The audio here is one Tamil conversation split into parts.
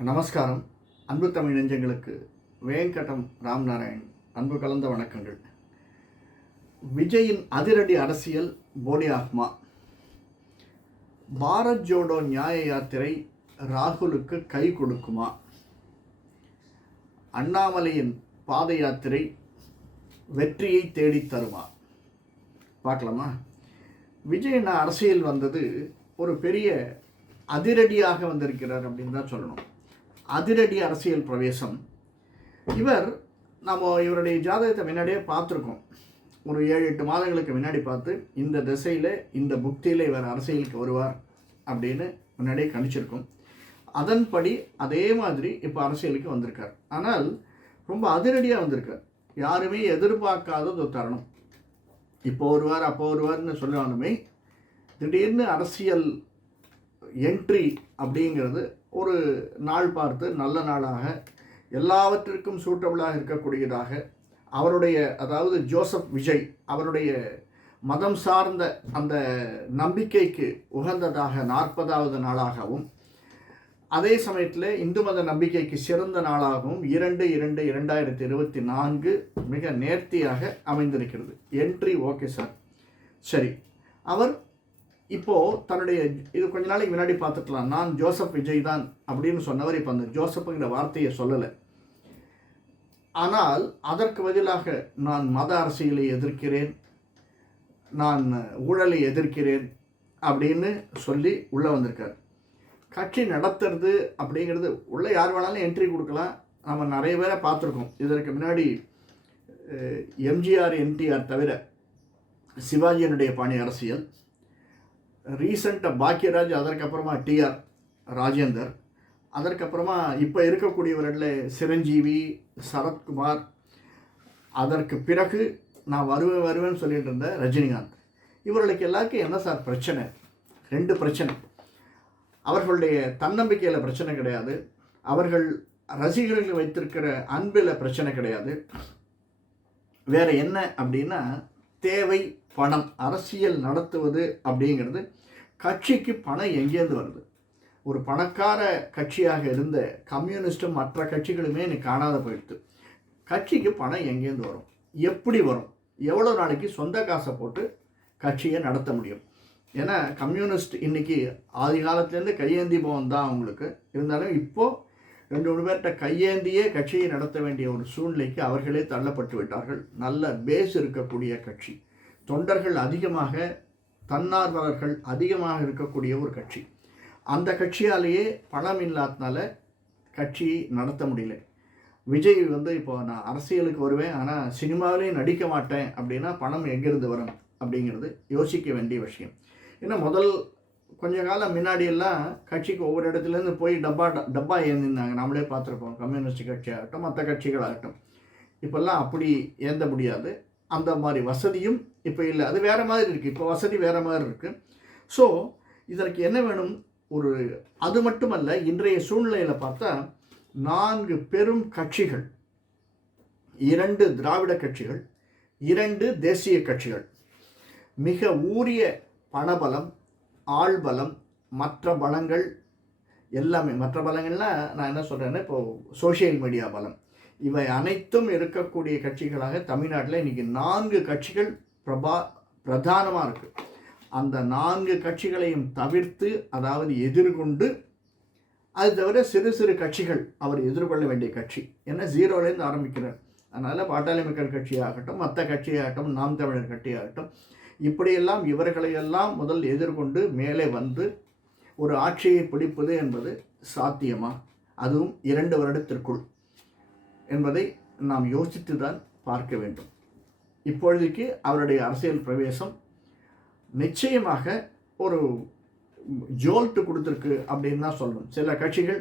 நமஸ்காரம். அன்பு தமிழ் நெஞ்சங்களுக்கு வேங்கடம் ராம்நாராயண் அன்பு கலந்த வணக்கங்கள். விஜயின் அதிரடி அரசியல் போடி ஆகுமா பாரத் ஜோடோ நியாய யாத்திரை ராகுலுக்கு கை கொடுக்குமா? அண்ணாமலையின் பாத யாத்திரை வெற்றியை தேடித் தருமா? பார்க்கலாமா? விஜய் அரசியல் வந்தது ஒரு பெரிய அதிரடியாக வந்திருக்கிறார் அப்படின்னு தான் சொல்லணும். அதிரடி அரசியல் பிரவேசம். இவர் நம்ம இவருடைய ஜாதகத்தை முன்னாடியே பார்த்துருக்கோம். ஒரு ஏழு எட்டு மாதங்களுக்கு முன்னாடி பார்த்து இந்த திசையில் இந்த புக்தியில் இவர் அரசியலுக்கு வருவார் அப்படின்னு முன்னாடியே கணிச்சிருக்கோம். அதன்படி அதே மாதிரி இப்போ அரசியலுக்கு வந்திருக்கார். ஆனால் ரொம்ப அதிரடியாக வந்திருக்கார். யாருமே எதிர்பார்க்காத ஒரு தருணம். இப்போ வருவார் அப்போ வருவார்னு சொன்னாலுமே திடீர்னு அரசியல் என்ட்ரி அப்படிங்கிறது ஒரு நாள் பார்த்து நல்ல நாளாக எல்லாவற்றிற்கும் சூட்டபிளாக இருக்கக்கூடியதாக அவருடைய அதாவது ஜோசப் விஜய் அவருடைய மதம் சார்ந்த அந்த நம்பிக்கைக்கு உகந்ததாக நாற்பதாவது நாளாகவும் அதே சமயத்தில் இந்து மத நம்பிக்கைக்கு சிறந்த நாளாகவும் இரண்டு இரண்டு இரண்டாயிரத்தி இருபத்தி நான்கு மிக நேர்த்தியாக அமைந்திருக்கிறது. என்ட்ரி ஓகே சார் சரி அவர் இப்போது தன்னுடைய இது கொஞ்ச நாளைக்கு முன்னாடி பார்த்துக்கலாம். நான் ஜோசப் விஜய் தான் அப்படின்னு சொன்னவர் இப்போ அந்த ஜோசப்புங்கிற வார்த்தையை சொல்லலை. ஆனால் அதற்கு பதிலாக நான் மத அரசியலை எதிர்க்கிறேன் நான் ஊழலை எதிர்க்கிறேன் அப்படின்னு சொல்லி உள்ளே வந்திருக்கார். கட்சி நடத்துறது அப்படிங்கிறது உள்ளே யார் வேணாலும் என்ட்ரி கொடுக்கலாம். நம்ம நிறைய பேரை பார்த்துருக்கோம். இதற்கு முன்னாடி எம்ஜிஆர் என்டிஆர் தவிர சிவாஜியனுடைய பாணி அரசியல் ரீசண்டாக பாக்கியராஜ் அதற்கப்புறமா டிஆர் ராஜேந்தர் அதற்கப்புறமா இப்போ இருக்கக்கூடியவர்களில் சிரஞ்சீவி சரத்குமார் அதற்கு பிறகு நான் வருவேன் வருவேன்னு சொல்லிட்டு இருந்த ரஜினிகாந்த். இவர்களுக்கு எல்லாருக்கும் என்ன சார் பிரச்சனை? ரெண்டு பிரச்சனை. அவர்களுடைய தன்னம்பிக்கையில் பிரச்சனை கிடையாது. அவர்கள் ரசிகர்கள் வைத்திருக்கிற அன்பில் பிரச்சனை கிடையாது. வேறு என்ன அப்படின்னா தேவை பணம் அரசியல் நடத்துவது அப்படிங்கிறது கட்சிக்கு பணம் எங்கேருந்து வருது? ஒரு பணக்கார கட்சியாக இருந்த கம்யூனிஸ்ட்டும் மற்ற கட்சிகளுமே எனக்கு காணாத போயிடுது. கட்சிக்கு பணம் எங்கேருந்து வரும்? எப்படி வரும்? எவ்வளோ நாளைக்கு சொந்த காசை போட்டு கட்சியை நடத்த முடியும்? ஏன்னா கம்யூனிஸ்ட் இன்னைக்கு ஆதி காலத்துலேருந்து கையேந்தி போவன் தான் அவங்களுக்கு. இருந்தாலும் இப்போது ரெண்டு மூணு பேர்கிட்ட கையேந்தியே கட்சியை நடத்த வேண்டிய ஒரு சூழ்நிலைக்கு அவர்களே தள்ளப்பட்டு விட்டார்கள். நல்ல பேஸ் இருக்கக்கூடிய கட்சி. தொண்டர்கள் அதிகமாக தன்னார்வலர்கள் அதிகமாக இருக்கக்கூடிய ஒரு கட்சி. அந்த கட்சியாலேயே பணம் இல்லாதனால கட்சி நடத்த முடியல. விஜய் வந்து இப்போ நான் அரசியலுக்கு வருவேன் ஆனால் சினிமாவிலேயும் நடிக்க மாட்டேன் அப்படின்னா பணம் எங்கேருந்து வரும் அப்படிங்கிறது யோசிக்க வேண்டிய விஷயம். ஏன்னா முதல் கொஞ்ச காலம் முன்னாடியெல்லாம் கட்சிக்கு ஒவ்வொரு இடத்துலேருந்து போய் டப்பா டப்பா ஏந்திருந்தாங்க. நம்மளே பார்த்துருப்போம். கம்யூனிஸ்ட் கட்சியாகட்டும் மற்ற கட்சிகளாகட்டும் இப்போல்லாம் அப்படி ஏந்த முடியாது. அந்த மாதிரி வசதியும் இப்போ இல்லை. அது வேறு மாதிரி இருக்குது இப்போ வசதி வேறு மாதிரி இருக்குது ஸோ இதற்கு என்ன வேணும்? ஒரு அது மட்டுமல்ல இன்றைய சூழ்நிலையில் பார்த்தா நான்கு பெரும் கட்சிகள் இரண்டு திராவிட கட்சிகள் இரண்டு தேசிய கட்சிகள் மிக ஊறிய பணபலம் ஆள்பலம் மற்ற பலங்கள் எல்லாமே மற்ற பலங்கள்லாம் நான் என்ன சொல்கிறேன்னா இப்போது சோஷியல் மீடியா பலம் இவை அனைத்தும் இருக்கக்கூடிய கட்சிகளாக தமிழ்நாட்டில் இன்றைக்கி நான்கு கட்சிகள் பிரபா பிரதானமாக இருக்குது அந்த நான்கு கட்சிகளையும் தவிர்த்து அதாவது எதிர்கொண்டு அது தவிர சிறு சிறு கட்சிகள் அவர் எதிர்கொள்ள வேண்டிய கட்சி. ஏன்னா ஜீரோலேருந்து ஆரம்பிக்கிறார். அதனால் பாட்டாளி மக்கள் கட்சியாகட்டும் மற்ற கட்சியாகட்டும் நாம் தமிழர் கட்சியாகட்டும் இப்படியெல்லாம் இவர்களையெல்லாம் முதல் எதிர்கொண்டு மேலே வந்து ஒரு ஆட்சியை பிடிப்பது என்பது சாத்தியமா? அதுவும் இரண்டு வருடத்திற்குள் என்பதை நாம் யோசித்து தான் பார்க்க வேண்டும். இப்பொழுதைக்கு அவருடைய அரசியல் பிரவேசம் நிச்சயமாக ஒரு ஜோல்ட்டு கொடுத்துருக்கு அப்படின்னு தான் சொல்லணும். சில கட்சிகள்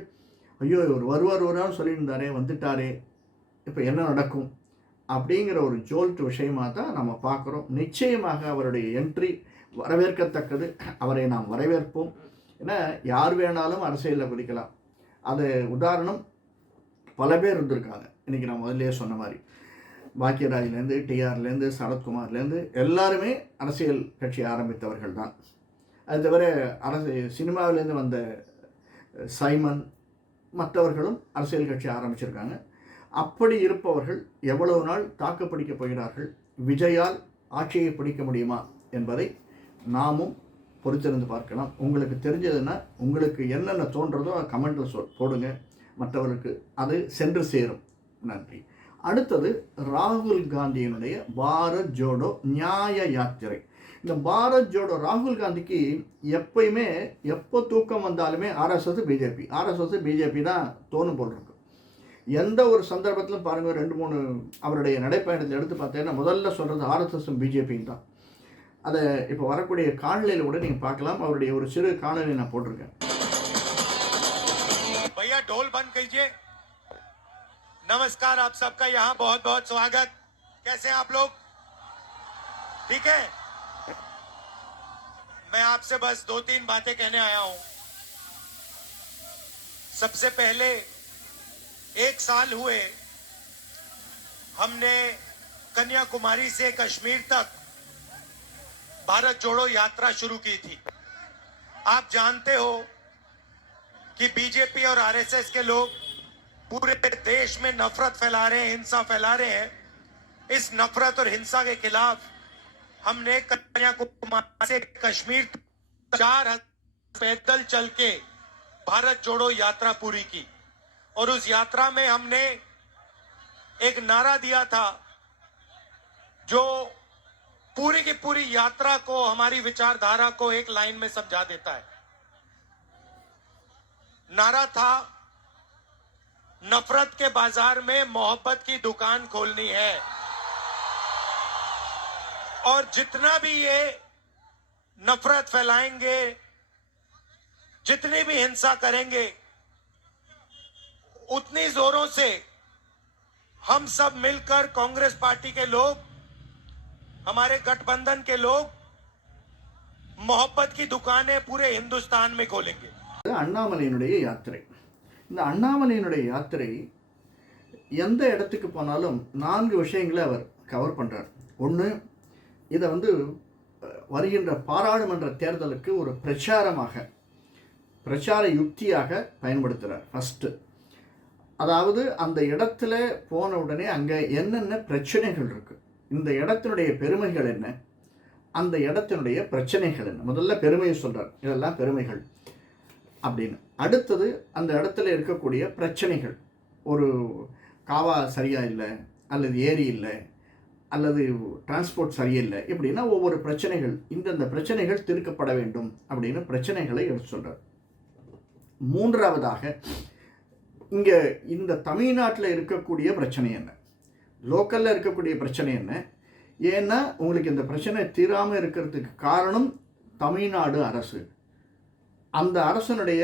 ஐயோ இவர் வருவார் வருவார் சொல்லியிருந்தாரே வந்துட்டாரே இப்போ என்ன நடக்கும்? அப்படிங்கிற ஒரு ஜோல்ட் விஷயமாக தான் நம்ம பார்க்குறோம். நிச்சயமாக அவருடைய என்ட்ரி வரவேற்கத்தக்கது. அவரை நாம் வரவேற்போம். ஏன்னா யார் வேணாலும் அரசியலில் குதிக்கலாம். அது உதாரணம் பல பேர் இருந்திருக்காங்க. இன்றைக்கி நான் முதல்லையே சொன்ன மாதிரி. பாக்கியராஜ்லேருந்து டிஆர்லேருந்து சரத்குமார்லேருந்து எல்லாருமே அரசியல் கட்சி ஆரம்பித்தவர்கள் தான். அது தவிர அரசு சினிமாவிலேருந்து வந்த சைமன் மற்றவர்களும் அரசியல் கட்சி ஆரம்பிச்சிருக்காங்க. அப்படி இருப்பவர்கள் எவ்வளவு நாள் தாக்கு போகிறார்கள்? விஜயால் ஆட்சியை பிடிக்க முடியுமா என்பதை நாமும் பொறுத்திருந்து பார்க்கலாம். உங்களுக்கு தெரிஞ்சதுன்னா உங்களுக்கு என்னென்ன தோன்றதோ கமெண்ட்டில் சொல் போடுங்க. மற்றவர்களுக்கு அது சென்று சேரும். நன்றி. அடுத்தது ராகுல் காந்தியினுடைய பாரத் ஜோடோ நியாய யாத்திரை. இந்த பாரத் ஜோடோ ராகுல் காந்திக்கு எப்பயுமே எப்போ தூக்கம் வந்தாலுமே ஆர்எஸ்எஸ் பிஜேபி ஆர்எஸ்எஸ் பிஜேபி தான் தோணும் போடுறோம் எந்த ஒரு சந்தர்ப்பத்திலும் பாருங்கள் ரெண்டு மூணு அவருடைய நடைப்பயணத்தை எடுத்து பார்த்தீங்கன்னா முதல்ல சொல்கிறது ஆர்எஸ்எஸும் பிஜேபியும் தான் அதை இப்போ வரக்கூடிய காணொலியில் கூட நீங்கள் பார்க்கலாம் அவருடைய ஒரு சிறு காணொலி நான் போட்டிருக்கேன் भैया ढोल बंद कीजिए नमस्कार आप सबका यहाँ बहुत बहुत स्वागत कैसे हैं आप लोग ठीक है मैं आपसे बस दो तीन बातें कहने आया हूं सबसे पहले एक साल हुए हमने कन्याकुमारी से कश्मीर तक भारत जोड़ो यात्रा शुरू की थी। आप जानते हो कि बीजेपी और आरएसएस के लोग पूरे देश में नफरत फैला रहे हैं, हिंसा फैला रहे हैं। इस नफरत और हिंसा के खिलाफ हमने कन्याकुमारी से कश्मीर चार पैदल चल के भारत जोड़ो यात्रा पूरी की। और उस यात्रा में हमने एक नारा दिया था जो पूरी की पूरी यात्रा को, हमारी विचारधारा को एक लाइन में समझा देता है। नारा था, नफरत के बाज़ार में मोहब्बत की दुकान खोलनी है। और जितना भी ये नफरत फैलाएँगे, जितनी भी हिंसा करेंगे उतनी जोरों से हम सब मिलकर कांग्रेस पार्टी के लोग हमारे गठबंधन के लोग मोहब्बत की दुकानें पूरे हिंदुस्तान में खोलेंगे இது அண்ணாமலையினுடைய யாத்திரை இந்த அண்ணாமலையினுடைய யாத்திரை எந்த இடத்துக்கு போனாலும் நான்கு விஷயங்களை அவர் கவர் பண்ணுறார் ஒன்று இதை வந்து அஹ், வருகின்ற பாராளுமன்ற தேர்தலுக்கு ஒரு பிரச்சாரமாக பிரச்சார யுக்தியாக பயன்படுத்துகிறார் ஃபஸ்ட்டு அதாவது அந்த இடத்துல போன உடனே அங்கே என்னென்ன பிரச்சனைகள் இருக்குது இந்த இடத்தினுடைய பெருமைகள் என்ன? அந்த இடத்தினுடைய பிரச்சனைகள் என்ன? முதல்ல பெருமையை சொல்கிறார் இதெல்லாம் பெருமைகள் அப்படின்னு. அடுத்தது அந்த இடத்துல இருக்கக்கூடிய பிரச்சனைகள். ஒரு காவா சரியா இல்லை அல்லது ஏரி இல்லை அல்லது டிரான்ஸ்போர்ட் சரியில்லை இப்படின்னா ஒவ்வொரு பிரச்சனைகள் இந்தந்த பிரச்சனைகள் தீர்க்கப்பட வேண்டும் அப்படின்னு பிரச்சனைகளை எடுத்து சொல்கிறார் மூன்றாவதாக இங்கே இந்த தமிழ்நாட்டில் இருக்கக்கூடிய பிரச்சனை என்ன? லோக்கலில் இருக்கக்கூடிய பிரச்சனை என்ன? ஏன்னா உங்களுக்கு இந்த பிரச்சனை தீராமல் இருக்கிறதுக்கு காரணம் தமிழ்நாடு அரசு. அந்த அரசனுடைய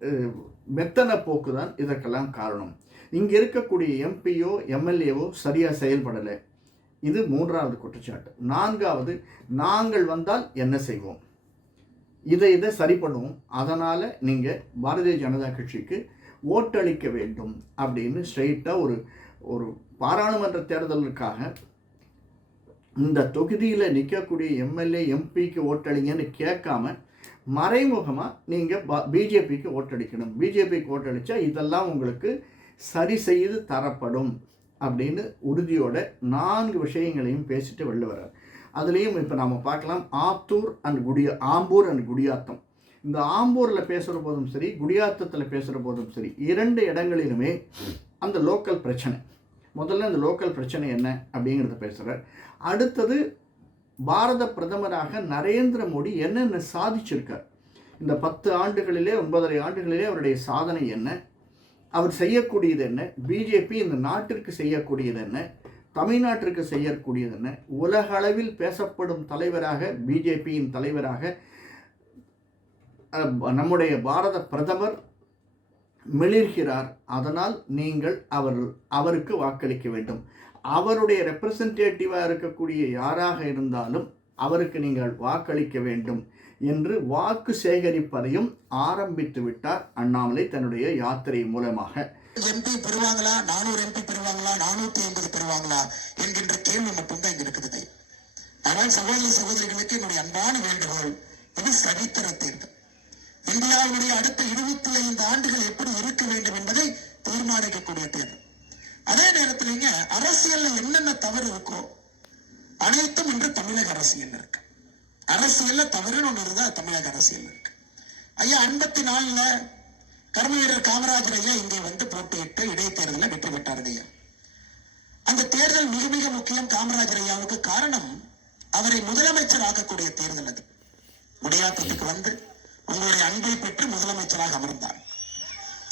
மெத்தனை மெத்தன போக்கு தான் இதற்கெல்லாம் காரணம். இங்கே இருக்கக்கூடிய எம்பியோ எம்எல்ஏவோ சரியாக செயல்படலை. இது மூன்றாவது குற்றச்சாட்டு. நான்காவது நாங்கள் வந்தால் என்ன செய்வோம்? இதை இதை சரி பண்ணுவோம். அதனால் நீங்கள் பாரதிய ஜனதா கட்சிக்கு ஓட்டளிக்க வேண்டும் அப்படின்னு ஸ்ட்ரெயிட்டாக ஒரு ஒரு பாராளுமன்ற தேர்தலுக்காக இந்த தொகுதியில் நிற்கக்கூடிய எம்எல்ஏ எம்பிக்கு ஓட்டளிங்கன்னு கேட்காம மறைமுகமாக நீங்கள் பிஜேபிக்கு ஓட்டளிக்கணும். பிஜேபிக்கு ஓட்டடிச்சா இதெல்லாம் உங்களுக்கு சரி செய்து தரப்படும் அப்படின்னு உறுதியோட நான்கு விஷயங்களையும் பேசிட்டு வெளில வர்றார். அதுலேயும் இப்போ நாம் பார்க்கலாம். Attur and Gudiya Ambur and Gudiyatham. இந்த ஆம்பூரில் பேசுகிற போதும் சரி குடியாத்தத்தில் பேசுகிற போதும் சரி இரண்டு இடங்களிலுமே அந்த லோக்கல் பிரச்சனை. முதல்ல இந்த லோக்கல் பிரச்சனை என்ன அப்படிங்கிறத பேசுகிறார் அடுத்தது பாரத பிரதமராக நரேந்திர மோடி என்னென்ன சாதிச்சிருக்கார்? இந்த பத்து ஆண்டுகளிலே ஒன்பதரை ஆண்டுகளிலே அவருடைய சாதனை என்ன? அவர் செய்யக்கூடியது என்ன? பிஜேபி இந்த நாட்டிற்கு செய்யக்கூடியது என்ன? தமிழ்நாட்டிற்கு செய்யக்கூடியது என்ன? உலக அளவில் பேசப்படும் தலைவராக பிஜேபியின் தலைவராக நம்முடைய பாரத பிரதமர் மிளிர்கிறார். அதனால் நீங்கள் அவர் அவருக்கு வாக்களிக்க வேண்டும். அவருடைய ரெப்ரசன்டேட்டிவாக இருக்கக்கூடிய யாராக இருந்தாலும் அவருக்கு நீங்கள் வாக்களிக்க வேண்டும் என்று வாக்கு சேகரிப்பதையும் ஆரம்பித்து விட்டார் அண்ணாமலை தன்னுடைய யாத்திரை மூலமாக. எம்பி பெறுவாங்களா? நானூறு எம்பி பெறுவாங்களா? நானூத்தி ஐம்பது பெறுவாங்களா? என்கின்ற கேள்வி மட்டும்தான் இங்க இருக்குது ஆனால் சகோதர சகோதரிகளுக்கு என்னுடைய அன்பான வேண்டுகோள் இது சரித்திர தேர்தல் இந்தியாவுடைய அடுத்த இருபத்தி ஐந்து ஆண்டுகள் எப்படி இருக்க வேண்டும் என்பதை தீர்மானிக்கக்கூடிய தேர்தல் அதே நேரத்திலேங்க அரசியல்ல என்னென்ன தவறு இருக்கோ அனைத்தும் இன்று தமிழக அரசியல் இருக்கு. அரசியல்ல தவறுன்னு ஒன்று இருந்தா தமிழக அரசியல் இருக்கு. ஐயா ஐம்பத்தி நாலுல கர்மவீரர் காமராஜர் ஐயா இங்கே வந்து போட்டியிட்டு இடைத்தேர்தலில் வெற்றி பெற்றார் ஐயா. அந்த தேர்தல் மிக மிக முக்கியம் காமராஜர் ஐயாவுக்கு காரணம் அவரை முதலமைச்சர் ஆக்கக்கூடிய தேர்தல் அது. முடியாத்தத்துக்கு வந்து உங்களுடைய அன்பை பெற்று முதலமைச்சராக அமர்ந்தார்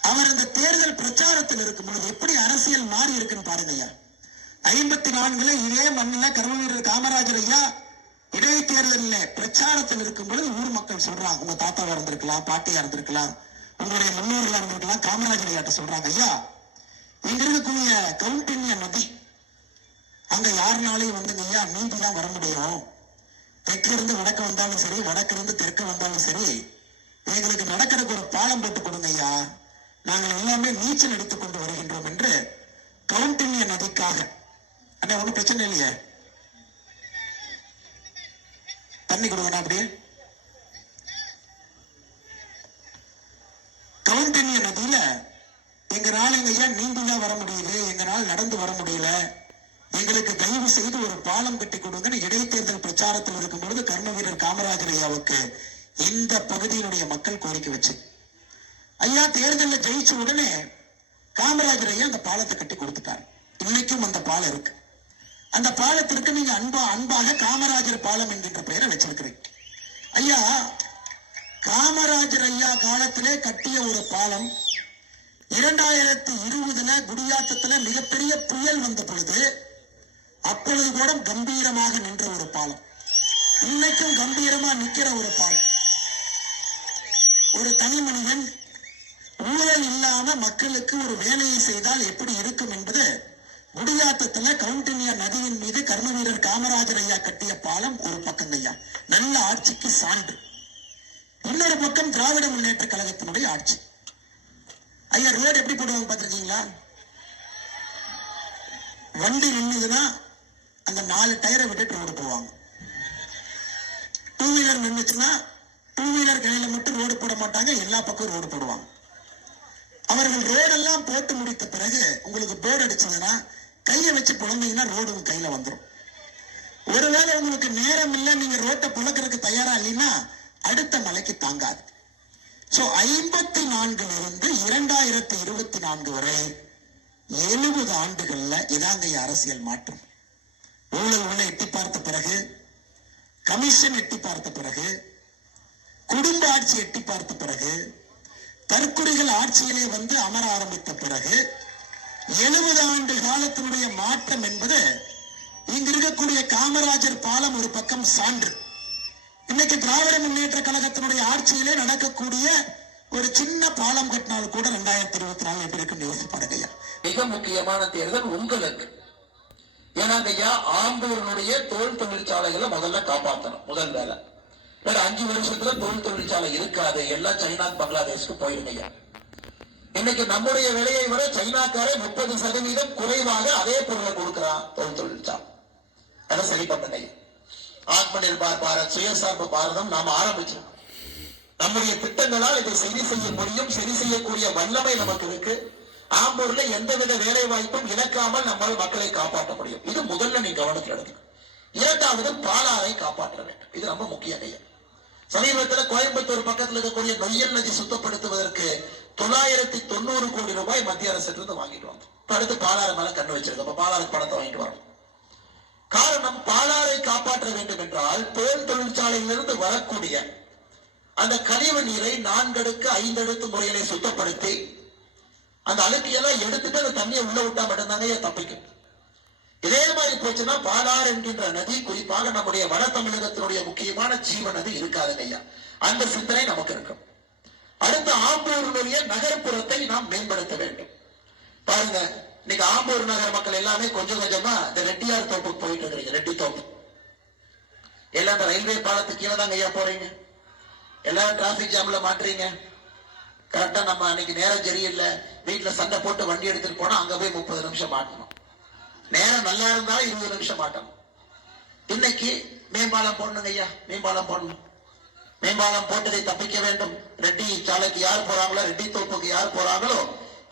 அவர் அந்த தேர்தல் பிரச்சாரத்தில் இருக்கும் பொழுது எப்படி அரசியல் மாறி இருக்குன்னு பாருங்க ஐம்பத்தி நான்குல இதே மண்ணில் கர்மவீரர் காமராஜர் ஐயா இடைத்தேர்தலில் பிரச்சாரத்தில் இருக்கும் பொழுது ஊர் மக்கள் சொல்றாங்க உங்க தாத்தாவா இருந்திருக்கலாம் பாட்டியா இருந்திருக்கலாம் உங்களுடைய முன்னோர்களா இருந்திருக்கலாம் காமராஜர் ஐயாட்ட சொல்றாங்க ஐயா இங்க இருக்கக்கூடிய கவுண்டின்ய நதி அங்க யாருனாலையும் வந்துங்க ஐயா நீந்தி தான் வர முடியும். தெற்கு இருந்து வடக்கு வந்தாலும் சரி வடக்கு இருந்து தெற்கு வந்தாலும் சரி எங்களுக்கு நடக்கிறதுக்கு ஒரு பாலம் போட்டு கொடுங்க ஐயா நாங்கள் எல்லாமே நீச்சல் எடுத்துக் கொண்டு வருகின்றோம் என்று கவுண்டின்ய நதிக்காக. அண்ணா ஒன்றும் பிரச்சனை இல்லையே? தண்ணி கொடுங்கண்ணா அப்படியே கவுண்டின்ய நதியில எங்களால் எங்க ஐயா நீந்திதான் வர முடியல. எங்களால் நடந்து வர முடியல. எங்களுக்கு தயவு செய்து ஒரு பாலம் கட்டி கொடுங்கன்னு இடைத்தேர்தல் பிரச்சாரத்தில் இருக்கும் பொழுது கர்ம வீரர் காமராஜர் ஐயாவுக்கு இந்த பகுதியினுடைய மக்கள் கோரிக்கை வச்சு. ஐயா தேர்தலில் ஜெயிச்ச உடனே காமராஜர் ஐயா அந்த பாலத்தை கட்டி கொடுத்துட்டார். இன்னைக்கும் அந்த பாலம் இருக்கு. அந்த பாலத்திற்கு நீங்க அன்பா அன்பாக காமராஜர் பாலம் என்கின்ற பெயரை வச்சிருக்கிறீங்க. ஐயா காமராஜர் ஐயா காலத்திலே கட்டிய ஒரு பாலம் இரண்டாயிரத்தி இருபதுல குடியாத்தத்துல மிகப்பெரிய புயல் வந்த பொழுது அப்பொழுது கூட கம்பீரமாக நின்ற ஒரு பாலம். இன்னைக்கும் கம்பீரமா நிக்கிற ஒரு பாலம். ஒரு தனி மனிதன் ஊழல் இல்லாம மக்களுக்கு ஒரு வேலையை செய்தால் எப்படி இருக்கும் என்பது குடியாத்தத்துல கவுண்டினியா நதியின் மீது கர்ம வீரர் காமராஜர் ஐயா கட்டிய பாலம் ஒரு பக்கம் ஐயா. நல்ல ஆட்சிக்கு சான்று. இன்னொரு பக்கம் திராவிட முன்னேற்ற கழகத்தினுடைய ஆட்சி. ஐயா ரோடு எப்படி போடுவாங்க பார்த்துருக்கீங்களா? வண்டி நின்னுதுன்னா அந்த நாலு டயரை விட்டுட்டு ரோடு போவாங்க டூ வீலர் நின்றுச்சுன்னா டூ வீலர் கையில் மட்டும் ரோடு போட மாட்டாங்க எல்லா பக்கம் ரோடு போடுவாங்க. அவர்கள் ரோடெல்லாம் போட்டு முடித்த பிறகு உங்களுக்கு போர்டு அடிச்சதுன்னா கையை வச்சு புலம்பீங்கன்னா ரோடு உங்க கையில வந்துடும் ஒருவேளை உங்களுக்கு நேரம் இல்லை நீங்க ரோட்டை புழக்கிறதுக்கு தயாரா இல்லைன்னா அடுத்த மலைக்கு தாங்காது. சோ ஐம்பத்தி நான்குல இருந்து இரண்டாயிரத்தி இருபத்தி நான்கு வரை எழுபது ஆண்டுகள்ல இதாங்க அரசியல் மாற்றம். ஊழல் உள்ள எட்டி பார்த்த பிறகு கமிஷன் எட்டி பார்த்த பிறகு குடும்ப ஆட்சி எட்டி பார்த்த பிறகு தற்கொலைகள் ஆட்சியிலே வந்து அமர ஆரம்பித்த பிறகு எழுபது ஆண்டு காலத்தினுடைய மாற்றம் என்பது இங்க இருக்கக்கூடிய காமராஜர் பாலம் ஒரு பக்கம் சான்று. இன்னைக்கு திராவிட முன்னேற்ற கழகத்தினுடைய ஆட்சியிலே நடக்கக்கூடிய ஒரு சின்ன பாலம் கட்டினால் கூட ரெண்டாயிரத்தி இருபத்தி நாலு எப்படி இருக்குன்னு யோசிச்சு மிக முக்கியமான தேர்தல் உங்களுக்கு. ஏன்னாங்க ஐயா ஆம்பூரனுடைய தோல் தொழிற்சாலைகளை முதல்ல காப்பாற்றணும் முதல் வேலை. வேற அஞ்சு வருஷத்துல தோல் தொழிற்சாலை இருக்காது. எல்லாம் சைனா பங்களாதேஷ்க்கு போயிருந்தீங்க. இன்னைக்கு நம்முடைய விலையை விட சைனாக்காரே முப்பது சதவீதம் குறைவாக அதே பொருளை கொடுக்கிறான் தோல் தொழிற்சாலை. அதை சரி பண்ணுங்க. ஆத்ம நிர்பார் பாரத் சுயசார்பு பாரதம் நாம் ஆரம்பிச்சோம் நம்முடைய திட்டங்களால் இதை சரி செய்ய முடியும். சரி செய்யக்கூடிய வல்லமை நமக்கு இருக்கு. ஆம்பூர்ல எந்தவித வேலை வாய்ப்பும் இழக்காமல் நம்மால் மக்களை காப்பாற்ற முடியும். இது முதல்ல நீ கவனத்தில் எடுக்கணும் இரண்டாவது பாலாரை காப்பாற்ற வேண்டும். இது ரொம்ப முக்கிய ஐயா சமீபத்துல கோயம்புத்தூர் பக்கத்துல இருக்கக்கூடிய நொய்யல் நதி சுத்தப்படுத்துவதற்கு தொள்ளாயிரத்தி தொண்ணூறு கோடி ரூபாய் மத்திய அரசு இருந்து வாங்கிட்டு வந்தோம். இப்ப அடுத்து பாலாறு மேல கண்ணு வச்சிருக்கோம். அப்ப பாலாறு பணத்தை வாங்கிட்டு வரோம். காரணம் பாலாரை காப்பாற்ற வேண்டும் என்றால் தோல் தொழிற்சாலையிலிருந்து வரக்கூடிய அந்த கழிவு நீரை நான்கடுக்கு ஐந்தடுக்கு முறையிலே சுத்தப்படுத்தி அந்த அழுக்கையெல்லாம் எடுத்துட்டு அந்த தண்ணியை உள்ள விட்டா மட்டும்தானே தப்பிக்கும். இதே மாதிரி போச்சுன்னா பாலார் என்கின்ற நதி குறிப்பாக நம்முடைய வட தமிழகத்தினுடைய முக்கியமான ஜீவ நதி இருக்காதுங்க ஐயா. அந்த சிந்தனை நமக்கு இருக்கும். அடுத்த ஆம்பூரினுடைய நகர்ப்புறத்தை நாம் மேம்படுத்த வேண்டும். பாருங்க இன்னைக்கு ஆம்பூர் நகர மக்கள் எல்லாமே கொஞ்சம் கொஞ்சமா இந்த ரெட்டியார் தோப்புக்கு போயிட்டு இருக்கிறீங்க ரெட்டி தோப்பு. எல்லாம் இந்த ரயில்வே பாலத்துக்கு கீழே தாங்க ஐயா போறீங்க. எல்லாம் டிராபிக் ஜாம்ல மாட்டுறீங்க. கரெக்டா நம்ம அன்னைக்கு நேரம் சரியில்லை. வீட்டுல சண்டை போட்டு வண்டி எடுத்துட்டு போனா அங்க போய் முப்பது நிமிஷம் மாட்டணும். நேரம் நல்லா இருந்தாலும் இருபது நிமிஷம் மாட்டணும் இன்னைக்கு மேம்பாலம் போடணுங்க ஐயா மேம்பாலம் போடணும். மேம்பாலம் போட்டதை தப்பிக்க வேண்டும். ரெட்டி சாலைக்கு யார் போறாங்களோ ரெட்டி தோப்புக்கு யார் போறாங்களோ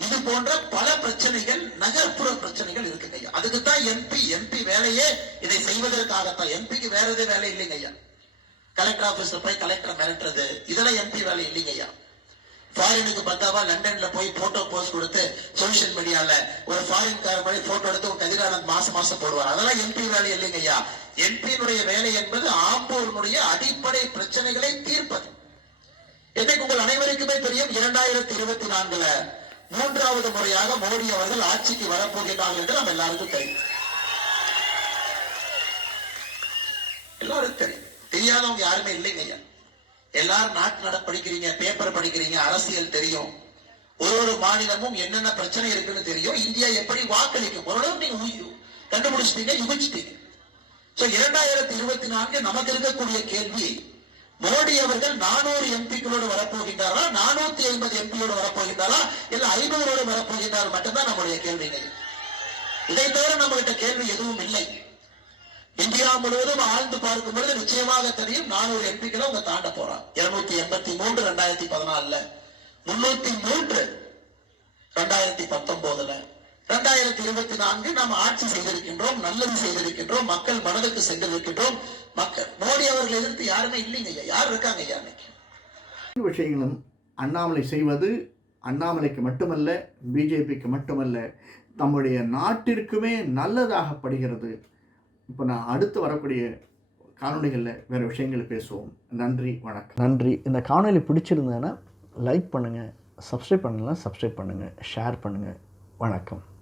இது போன்ற பல பிரச்சனைகள் நகர்ப்புற பிரச்சனைகள் இருக்குங்க ஐயா. அதுக்கு தான் எம்பி எம்பி வேலையே இதை செய்வதற்காகத்தான். எம்பிக்கு வேற எதுவும் வேலை இல்லைங்க ஐயா. கலெக்டர் ஆபீஸ்ல போய் கலெக்டர் மிரட்டுறது இதெல்லாம் எம்பி வேலை இல்லைங்க ஐயா. ஃபாரினுக்கு பந்தாவா லண்டன்ல போய் போட்டோ போஸ்ட் கொடுத்து சோசியல் மீடியால ஒரு ஃபாரின் கார மாதிரி போட்டோ எடுத்து ஒரு கதிரானந்த் மாசம் மாசம் போடுவார். அதெல்லாம் எம்பி வேலை இல்லைங்க ஐயா. எம்பியினுடைய வேலை என்பது ஆம்பூரினுடைய அடிப்படை பிரச்சனைகளை தீர்ப்பது. என்னைக்கு உங்கள் அனைவருக்குமே தெரியும் இரண்டாயிரத்தி இருபத்தி நான்குல மூன்றாவது முறையாக மோடி அவர்கள் ஆட்சிக்கு வரப்போகிறார்கள் என்று நம்ம எல்லாருக்கும் தெரியும். எல்லாருக்கும் தெரியும். தெரியாதவங்க யாருமே இல்லைங்க ஐயா. எல்லாரும் நாட்டு நட படிக்கிறீங்க பேப்பர் படிக்கிறீங்க அரசியல் தெரியும். ஒரு ஒரு மாநிலமும் என்னென்ன பிரச்சனை இருக்குன்னு தெரியும். இந்தியா எப்படி வாக்களிக்கும்? ஓரளவு நீங்க கண்டுபிடிச்சிட்டீங்க யுகிச்சிட்டீங்க. சோ இரண்டாயிரத்தி இருபத்தி நான்கு நமக்கு இருக்கக்கூடிய கேள்வி மோடி அவர்கள் நானூறு எம்பிக்களோடு வரப்போகின்றாரா? நானூத்தி ஐம்பது எம்பியோடு வரப்போகின்றாரா? இல்ல ஐநூறோடு வரப்போகின்றார் மட்டும்தான் நம்முடைய கேள்வி இதை தவிர நம்மகிட்ட கேள்வி எதுவும் இல்லை. இந்தியா முழுவதும் ஆழ்ந்து பார்க்கும் பொழுது நிச்சயமாக தெரியும் நானூறு எம்பிக்களை அவங்க தாண்ட போறான் இருநூத்தி எண்பத்தி மூன்று ரெண்டாயிரத்தி பதினாலுல முன்னூத்தி மூன்று ரெண்டாயிரத்தி பத்தொன்பதுல ரெண்டாயிரத்தி இருபத்தி நான்கு நாம் ஆட்சி செய்திருக்கின்றோம் நல்லது செய்திருக்கின்றோம் மக்கள் மனதுக்கு சென்றிருக்கின்றோம். மக்கள் மோடி அவர்களை எதிர்த்து யாருமே இல்லைங்க ஐயா. யார் இருக்காங்க ஐயா இன்னைக்கு? விஷயங்களும் அண்ணாமலை செய்வது அண்ணாமலைக்கு மட்டுமல்ல பிஜேபிக்கு மட்டுமல்ல நம்முடைய நாட்டிற்குமே நல்லதாகப்படுகிறது இப்போ நான் அடுத்து வரக்கூடிய காணொளிகளில் வேறு விஷயங்களை பேசுவோம். நன்றி வணக்கம். நன்றி. இந்த காணொளி பிடிச்சிருந்தேன்னா லைக் பண்ணுங்கள் சப்ஸ்கிரைப் பண்ணலாம் சப்ஸ்கிரைப் பண்ணுங்கள் ஷேர் பண்ணுங்கள் வணக்கம்.